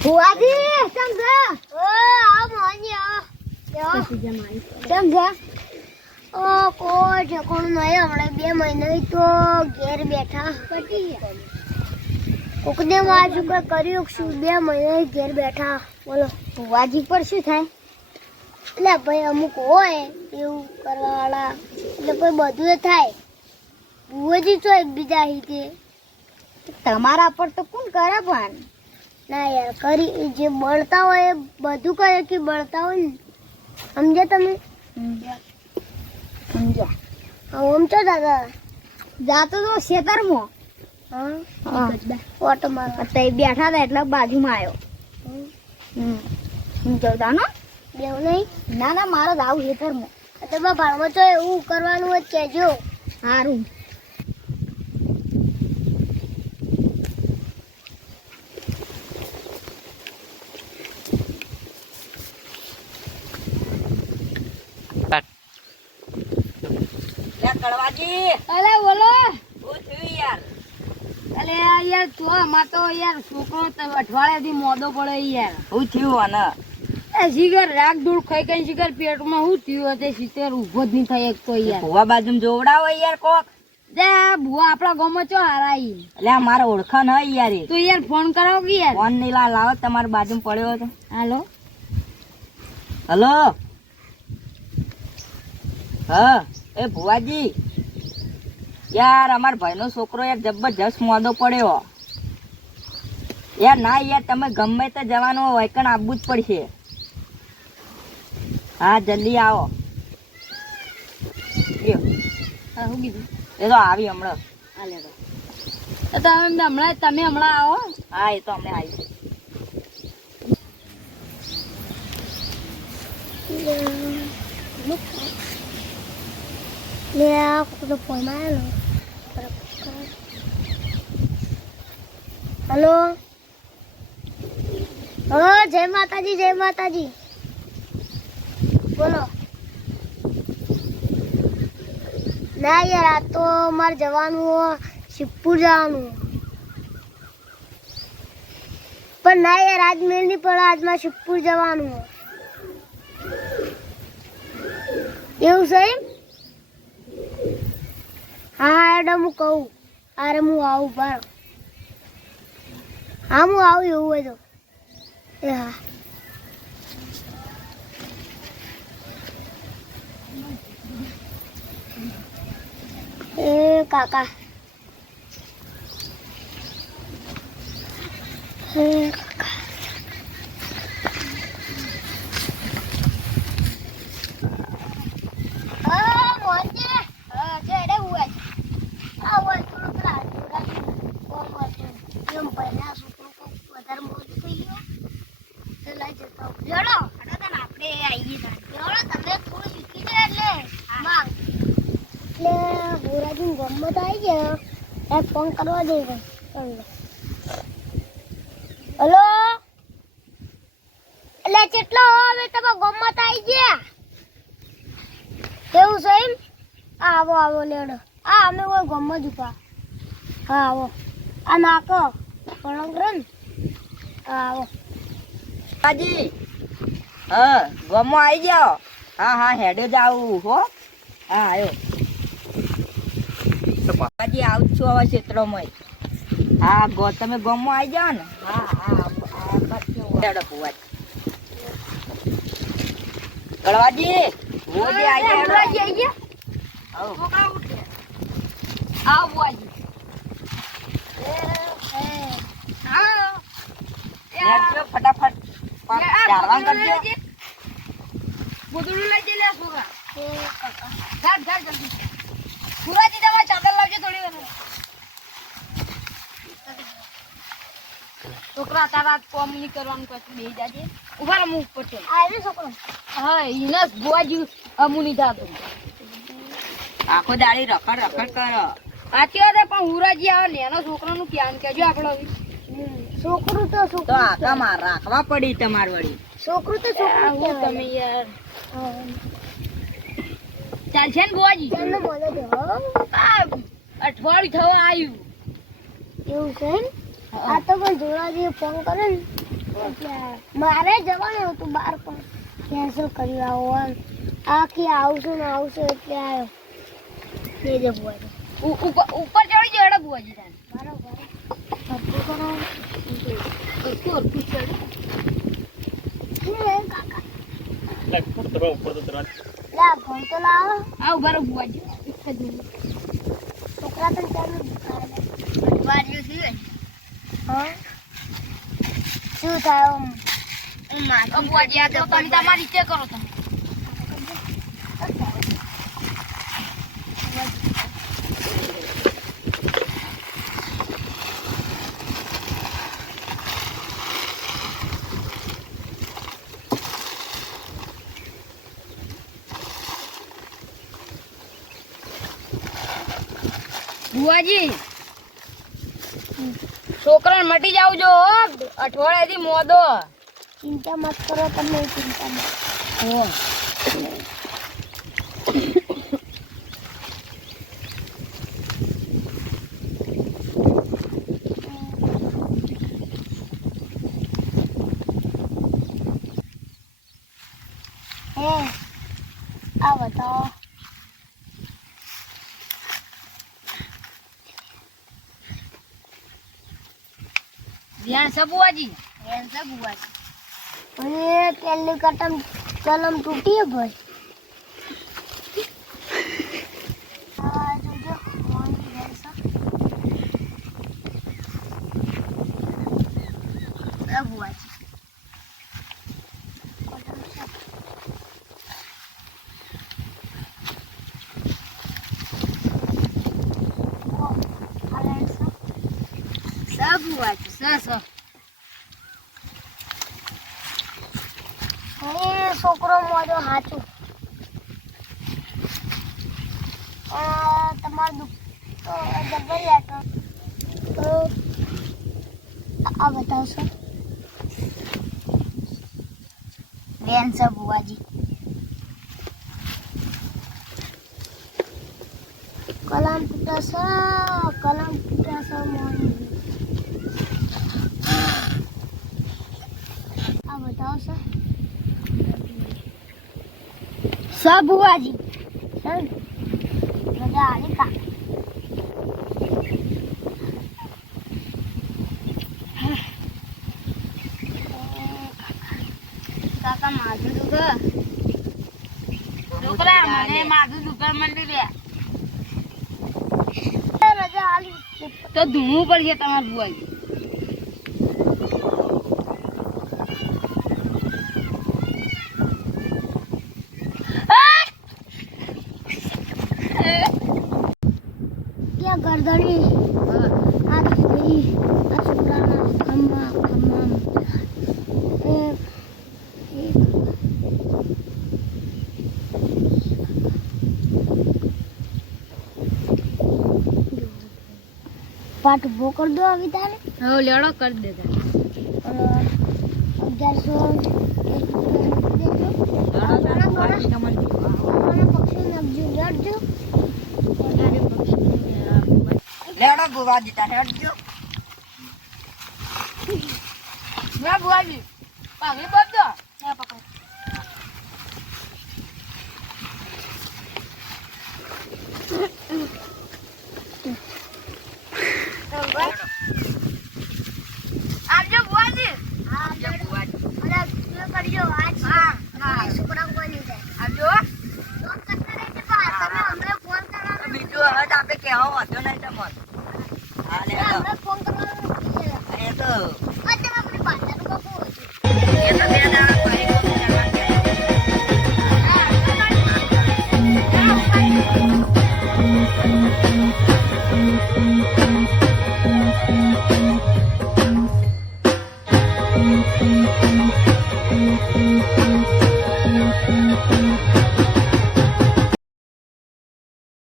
ભુવાજી સમજા આ મોની આ સમજા કોઈ ઠેકોણું નહીં હમણાં 2 મહિના તો ઘેર બેઠા પટી ગયા કોકને વાંચું કઈ કર્યું શું 2 મહિના ઘેર બેઠા બોલો ભુવાજી પર શું થાય એટલે ભાઈ અમુક હોય એવું કરવાવાળા એટલે કોઈ બધું એ થાય ભુવાજી તો એકબીજા હિતે તમારા પર તો કોણ કરે પણ ના યાર કરી જે બળતા હોય એ બધું કરે કે બળતા હોય ને સમજ્યા તમે સમજ્યા આમ તો દાદા જાતો તો ખેતરમાં ઓટો માર બેઠા હતા એટલે બાજુમાં આવ્યો સમજાવતા ને બેવું નહીં ના ના મારે જ આવું ખેતરમાં તમે ભાડમાં તો એવું કરવાનું જ કહેજો સારું કડવાજી અલે બોલો શું થયું યાર અલે યાર તો આમાં તો યાર છોકરો અઠવાડિયાથી મોદો પડે યાર શું થયું આને એ શિખર રાગ દૂર ખાઈ કઈ શિખર પેટમાં શું થયું હશે શિખર ઉભો જ નહીં થાય એક તો યાર ભુવા બાજુ જોવડાવો યાર કોક દે ભુવા આપણા ગામમાં ચો હારાઈ એટલે આ મારો ઓળખાણ હોય યાર એ તો યાર ફોન કરાવો કે યાર ફોન નહીં લાવો તમારી બાજુ પડ્યો હતો હાલો હલો હા એ ભુવાજી યાર અમાર ભાઈનો છોકરો યાર જબરજસ્ત મોદો પડ્યો યાર ના યાર તમે ગમે તે જવાનું હોય કણ આવવું જ પડશે હા જલ્દી આવો લ્યો. હા શું કીધું એ તો આવી હમણાં હાલે તો તમે હમણાં આવો હા એ તો અમને આવી લે આ તો ફોન આવ્યો હલો હલો જય માતાજી બોલો ના યાર આ તો મારે જવાનું શિવપુર જવાનું પણ ના યાર આજ મેળ નહીં પડે આજ મારે શિવપુર જવાનું એવું છે એમ હા એડમ હું કહું અરે હું આવું બાર હા હું આવું એવું હોય તો એ હા એ કાકા એ કાકા ફોન કરવા દે હલો એટલે કેટલો હવે તમે ગમત આવી ગયા એવું છે એમ આવો લેડો અમે કોઈ ગમ જ ઉપા હા આવો આ નાકો પળંગરન આવો હાજી હા ગમો આવી જાઓ હા હેડે જ આવું હો હા આવ્યો બાજી આવું છું હવે ક્ષેત્રોમાં હા તમે ગમો આવી જાઓ ને હા ભુવાજી કડવાજી ભુવાજી આવી જાઓ ફટાફટ ચારવાન કરજો ગોદડું લઈ જઈ લે છોકરા ઘાટ જલ્દી ભુવાજી તમારે ચાદર લાવજો થોડી વાર છોકરા તારા કોમ નહીં કરવાનું પછી બેસી જાજે ઉભા રમું ઉપર છે આ છોકરો હા ઇનસ ભુવાજી અમુ નહીં જાતો આખો દાડી રખડ કરો સાચી વાત પણ હુરાજી આવે નેનો છોકરાનું ધ્યાન કેજો આપણે છોકરું તો આકામાં રાખવા પડી તમાર વળી છોકરું તો છોકરું તમે યાર ચાલશે ને ભુવાજી અઠવાડિયું થવા આવ્યું એવું છે આ તો પણ ધોળાજીએ ફોન કર્યો ને એટલે મારે જવાનું હતું બહાર પણ કેન્સલ કર્યું આવો આખી આવશું ને આવશું એટલે આવ્યો એ જ બુઆજી ઉપર ચડી જાય એડા બુઆજી તાન બરાબર સબ્જી કરો કાકા લા ફોન તો લાવો આવ બરો બુઆજી છોકરા તો ચાલુ બુઆજી છે હા શું થાય બુઆજી આ તો તમે તમારી રીતે કરો તમે બુઆજી છોકરાને મટી જાવ જો અઠવાડિયાથી મોદો ચિંતા મત કરો તમે ચિંતા મત આ બતાવો ધ્યાન છે બુઆજી ધ્યાન છે બુઆજી અરે તેલની કલમ તૂટી ભાઈ આ જોજો મોંઘી રહેશે બુઆજી બુઆજી છોકરો મોજો હાચું તમારું જબર લેતો તો આ બતાવશો ધ્યાન છે બુઆજી કલમ તૂટશે મોની આ બતાવશો બુઆજી મજા આવી કા કાકા માથું દુખે છોકરા મને માથું દુખવા માંડી રે રજા આલી તો ધૂમવું પડશે તમારે બુઆજી ક્યાં ગરદણી આ થોડી આ છોકરાના ખમ્મા પાઠ ઉભો કરી દો આવી તારે હવે લેડો કરી દેતા 1100 લેડો બુવાજી તારે હટજો ના બુઆજી પાણી બધો ના પકડ આવજો બુઆજી આવજો બુવાજી અરે શું કરજો આજ હા છોકરા બોલી જાય આવજો તો કરતા રહેજો બા તમે હમણાં ફોન કરવાનો બીજું હવે તો આપણે કહેવા વાંધો નહીં તમારે હા લેડો હમણાં ફોન કરવાનો એ તો